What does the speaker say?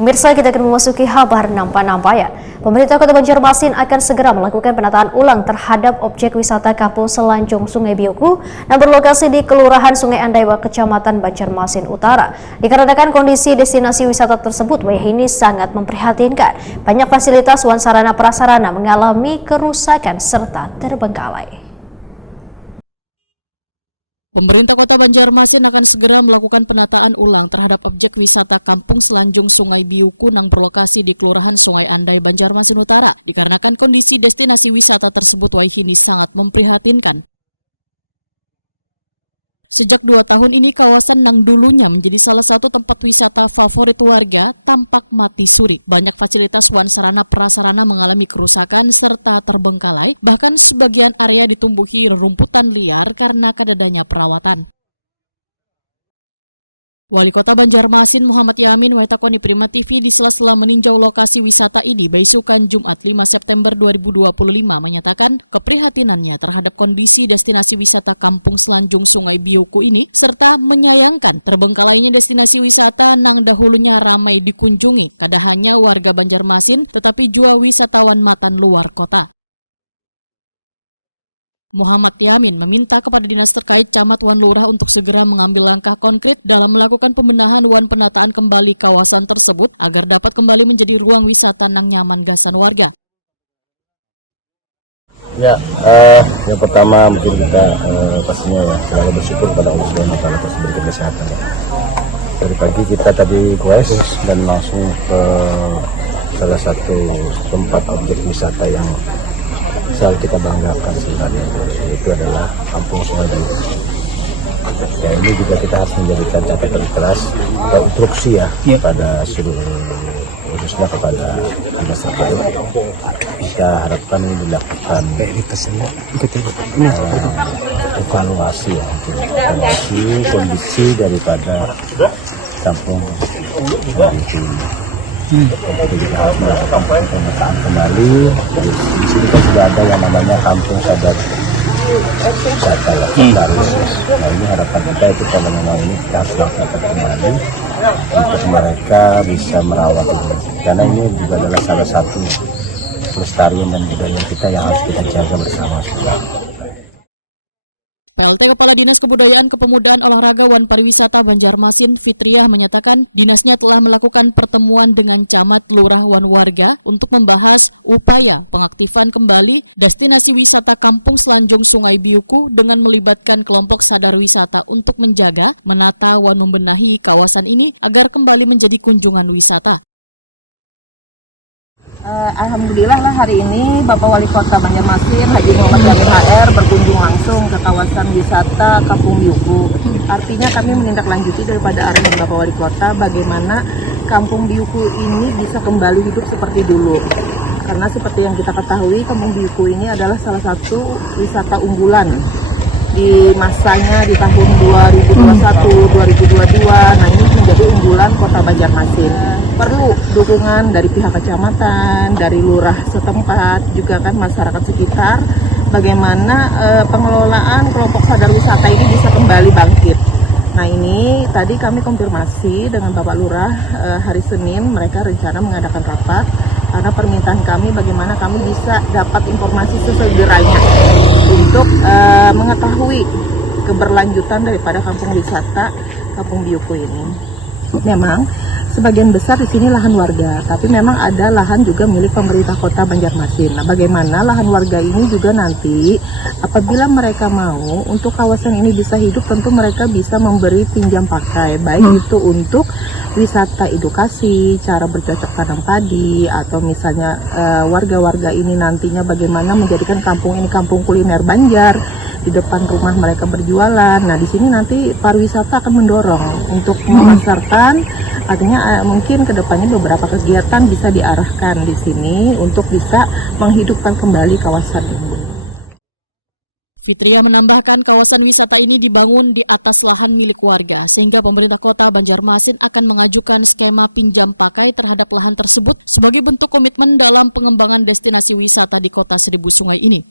Pemirsa, kita akan memasuki kabar nampak-nampakan. Pemerintah Kota Banjarmasin akan segera melakukan penataan ulang terhadap objek wisata Kampung Selanjung Sungai Biuku yang berlokasi di Kelurahan Sungai Andaiwa, Kecamatan Banjarmasin Utara. Dikarenakan kondisi destinasi wisata tersebut ini sangat memprihatinkan. Banyak fasilitas wan sarana prasarana mengalami kerusakan serta terbengkalai. Pemerintah Kota Banjarmasin akan segera melakukan penataan ulang terhadap objek wisata Kampung Selanjung Sungai Biuku yang berlokasi di Kelurahan Sungai Andai, Banjarmasin Utara. Dikarenakan kondisi destinasi wisata tersebut ini sangat memprihatinkan. Sejak 2 tahun ini, kawasan yang dulunya menjadi salah satu tempat wisata favorit warga tampak mati suri. Banyak fasilitas wan sarana prasarana mengalami kerusakan serta terbengkalai, bahkan sebagian area ditumbuhi rumputan liar karena kadadanya peralatan. Wali Kota Banjarmasin Muhammad Lamin mengatakan di Prima TV di sela-sela meninjau lokasi wisata ini besukan Jumat 5 September 2025 menyatakan keprihatinannya terhadap kondisi destinasi wisata Kampung Selanjung Sungai Biuku ini serta menyayangkan terbengkalainya destinasi wisata yang dahulunya ramai dikunjungi pada hanya warga Banjarmasin tetapi juga wisatawan makan luar kota. Muhammad Lamin meminta kepada dinas terkait Camat Wan Lurah untuk segera mengambil langkah konkret dalam melakukan pembenahan wan penataan kembali kawasan tersebut agar dapat kembali menjadi ruang wisata yang nyaman dasar warga. Ya, yang pertama mungkin kita pastinya selalu bersyukur pada Allah Subhanahu wa Ta'ala atas berikan kesehatan. Dari pagi kita tadi quest dan langsung ke salah satu tempat objek wisata yang selalu kita banggakan sebenarnya, itu adalah Kampung Sungai Biuku. Ya, ini juga kita harus menjadikan catatan keras atau instruksi pada seluruh, khususnya kepada dinas terkait. Kita harapkan ini dilakukan evaluasi evaluasi kondisi daripada Kampung Sungai Biuku. Kita juga harus melakukan pemetaan kembali. Di sini kan sudah ada yang namanya Kampung Sadar Wisata Tarus. Nah, ini harapan kita itu kalau memang ini kita harus lakukan kembali untuk mereka bisa merawat ini. Karena ini juga adalah salah satu pelestarian dan budaya kita yang harus kita jaga bersama-sama. Kepala Dinas Kebudayaan, Kepemudaan, Olahraga, dan Pariwisata Banjarmasin, Fitriah menyatakan dinasnya telah melakukan pertemuan dengan camat, lurah, dan warga untuk membahas upaya pengaktifan kembali destinasi wisata Kampung Selanjung Sungai Biuku dengan melibatkan kelompok sadar wisata untuk menjaga, menata, dan membenahi kawasan ini agar kembali menjadi kunjungan wisata. Alhamdulillah lah hari ini Bapak Wali Kota Banjarmasin Haji Muhammad Lamin HR berkunjung langsung ke kawasan wisata Kampung Biuku. Artinya kami menindaklanjuti daripada arahan Bapak Wali Kota bagaimana Kampung Biuku ini bisa kembali hidup seperti dulu. Karena seperti yang kita ketahui, Kampung Biuku ini adalah salah satu wisata unggulan di masanya di tahun 2021-2022. Nah, ini menjadi unggulan Kota Banjarmasin. Perlu dukungan dari pihak kecamatan, dari lurah setempat, juga kan masyarakat sekitar, bagaimana pengelolaan kelompok sadar wisata ini bisa kembali bangkit. Nah, ini tadi kami konfirmasi dengan Bapak Lurah hari Senin, mereka rencana mengadakan rapat karena permintaan kami bagaimana kami bisa dapat informasi sesegeranya untuk mengetahui keberlanjutan daripada kampung wisata Kampung Biuku ini. Memang sebagian besar di sini lahan warga, tapi memang ada lahan juga milik pemerintah Kota Banjarmasin. Nah, bagaimana lahan warga ini juga nanti apabila mereka mau untuk kawasan ini bisa hidup, tentu mereka bisa memberi pinjam pakai, baik itu untuk wisata edukasi, cara bercocok tanam padi, atau misalnya warga-warga ini nantinya bagaimana menjadikan kampung ini kampung kuliner Banjar. Di depan rumah mereka berjualan. Nah, di sini nanti pariwisata akan mendorong untuk memasarkan. Artinya mungkin kedepannya beberapa kegiatan bisa diarahkan di sini untuk bisa menghidupkan kembali kawasan ini. Fitriah menambahkan kawasan wisata ini dibangun di atas lahan milik warga, sehingga pemerintah Kota Banjarmasin akan mengajukan skema pinjam pakai terhadap lahan tersebut sebagai bentuk komitmen dalam pengembangan destinasi wisata di Kota Seribu Sungai ini.